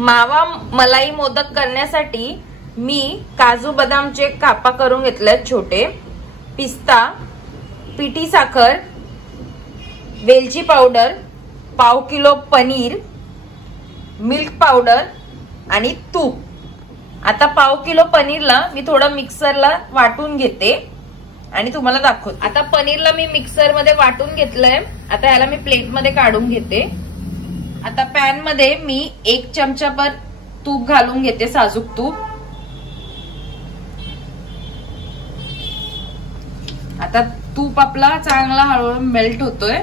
मावा मलाई मोदक करण्यासाठी मी काजू बदामचे कापा करून घेतलेत छोटे, पिस्ता, पिठी साखर, वेलची पावडर, पाव किलो पनीर, मिल्क पावडर आणि तूप। आता पाव किलो पनीरला मी थोडं मिक्सरला वाटून घेते आणि तुम्हाला दाखवते। आता पनीरला मी मिक्सर मध्ये वाटून घेतलंय। आता याला मी प्लेट मध्ये काढून घेते। आता पॅन मध्ये मी 1 चमचाभर तूप घालून घेते, साजूक तूप। आता तूप आपला चांगला हळूहळू मेल्ट होतोय।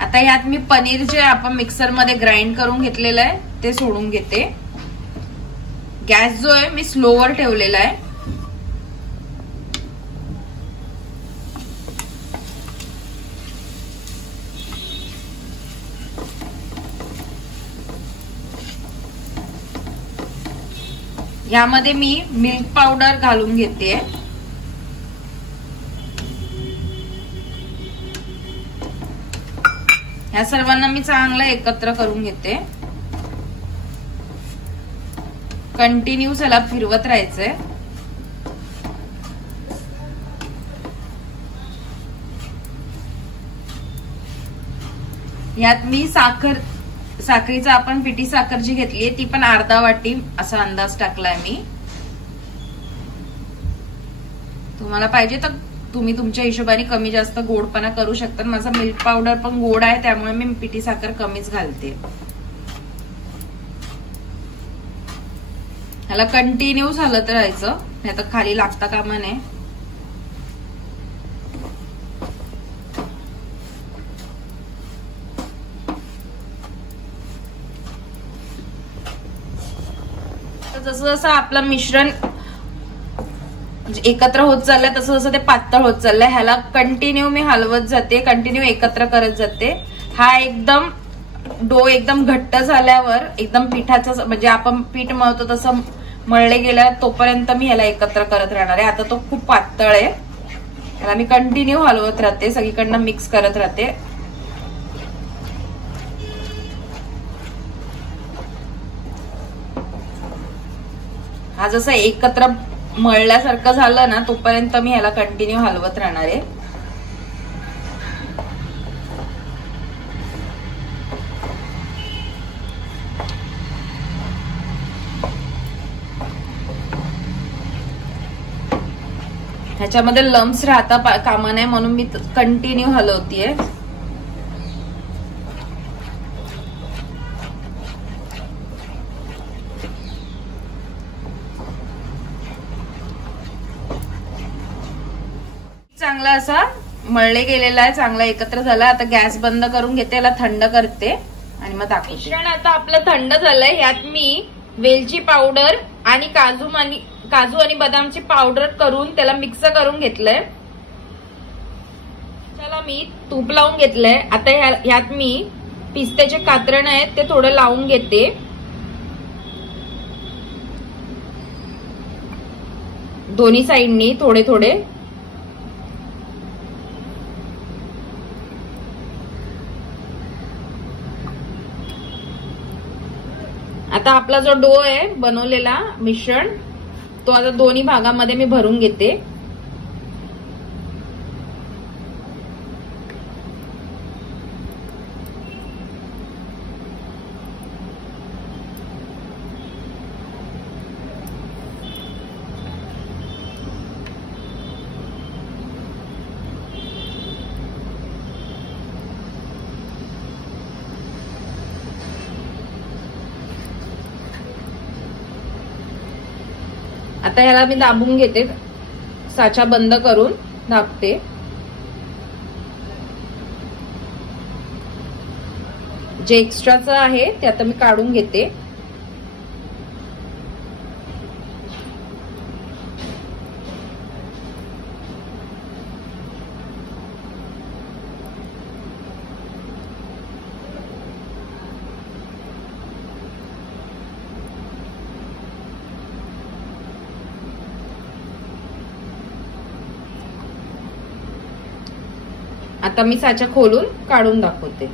आता यात मी पनीर जे आपण मिक्सर मध्ये ग्राइंड करून घेतलेलं आहे ते सोडून घेते। गॅस जो आहे मी स्लोवर ठेवलेला आहे। यामध्ये मी मिल्क पावडर घालून घेते। या सर्वांना मी चांगलं एकत्र करून घेते। कंटिन्यू याला फिरवत राहायचंय। यात मी साखरेचा आपण पिठी साखर जी घेतली ती पण अर्धा वाटी असा अंदाज टाकलाय मी। तुम्हाला पाहिजे तर तुम्ही तुमच्या हिशोबाने कमी जास्त गोडपणा करू शकता। माझा मिल्क पावडर पण गोड आहे त्यामुळे मी पिठी साखर कमीच घालते। ह्याला कंटिन्यू हलत राहायचं, नाही तर खाली लागता कामा नये। जसं जसं आपलं मिश्रण एकत्र होत चाललंय तसं जसं ते पातळ होत चाललंय, ह्याला कंटिन्यू मी हलवत जाते, कंटिन्यू एकत्र करत जाते। हा एकदम डो एकदम घट्ट झाल्यावर एकदम पिठाचं म्हणजे आपण पीठ मळतो तसं मळले गेल्या तोपर्यंत मी ह्याला एकत्र करत राहणार आहे। आता तो खूप पातळ आहे, ह्याला मी कंटिन्यू हलवत राहते, सगळीकडनं मिक्स करत राहते। हा जसं एकत्र मळल्यासारखं झालं ना तोपर्यंत मी ह्याला कंटिन्यू हलवत राहणार आहे। ह्याच्यामध्ये लम्स राहता कामा नये म्हणून मी कंटिन्यू हलवतीये। चांगला असा मळले गेलेला आहे, चांगला एकत्र झाला। आता गॅस बंद करून घेते, याला थंड करते आणि मग दाखवते। मिश्रण आता आपलं थंड झालंय। यात मी वेलची पावडर आणि काजू आणि बदामची पावडर करून त्याला मिक्स करून घेतलंय। त्याला मी तूप लावून घेतलंय। आता यात मी पिस्त्याचे कातरण आहेत ते थोडं लावून घेते। दोन्ही साइडनी थोडे थोडे। आता आपला जो डो आहे बनवलेला मिश्रण तो आता दोन्ही भागामध्ये मी भरून घेते। आता ह्याला मी दाबून घेते, साचा बंद करून दाबते। जे एक्स्ट्राचं आहे ते आता मी काढून घेते। आता मी साचा खोलून काढून दाखवते.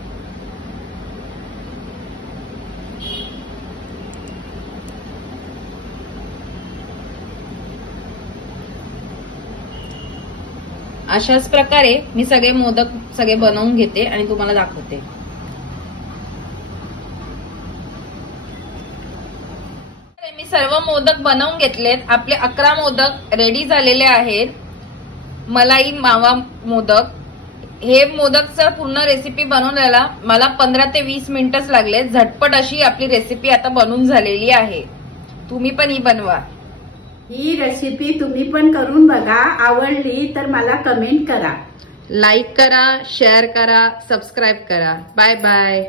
अशाच प्रकारे मी सगळे मोदक बनवून घेते आणि तुम्हाला दाखवते. मी सर्व मोदक बनवून घेतलेत. आपले 11 मोदक रेडी झालेले आहेत. मलाई मावा मोदक. हे मोदकचं पूर्ण रेसिपी बनवण्याला मला 15 ते 20 मिनिटच लागले. झटपट अशी आपली रेसिपी आता बनवून झालेली आहे. तुम्ही पण ही बनवा. ही रेसिपी तुम्ही पण करून बघा. आवडली तर मला कमेंट करा, लाईक करा, शेअर करा, सबस्क्राईब करा. Bye bye.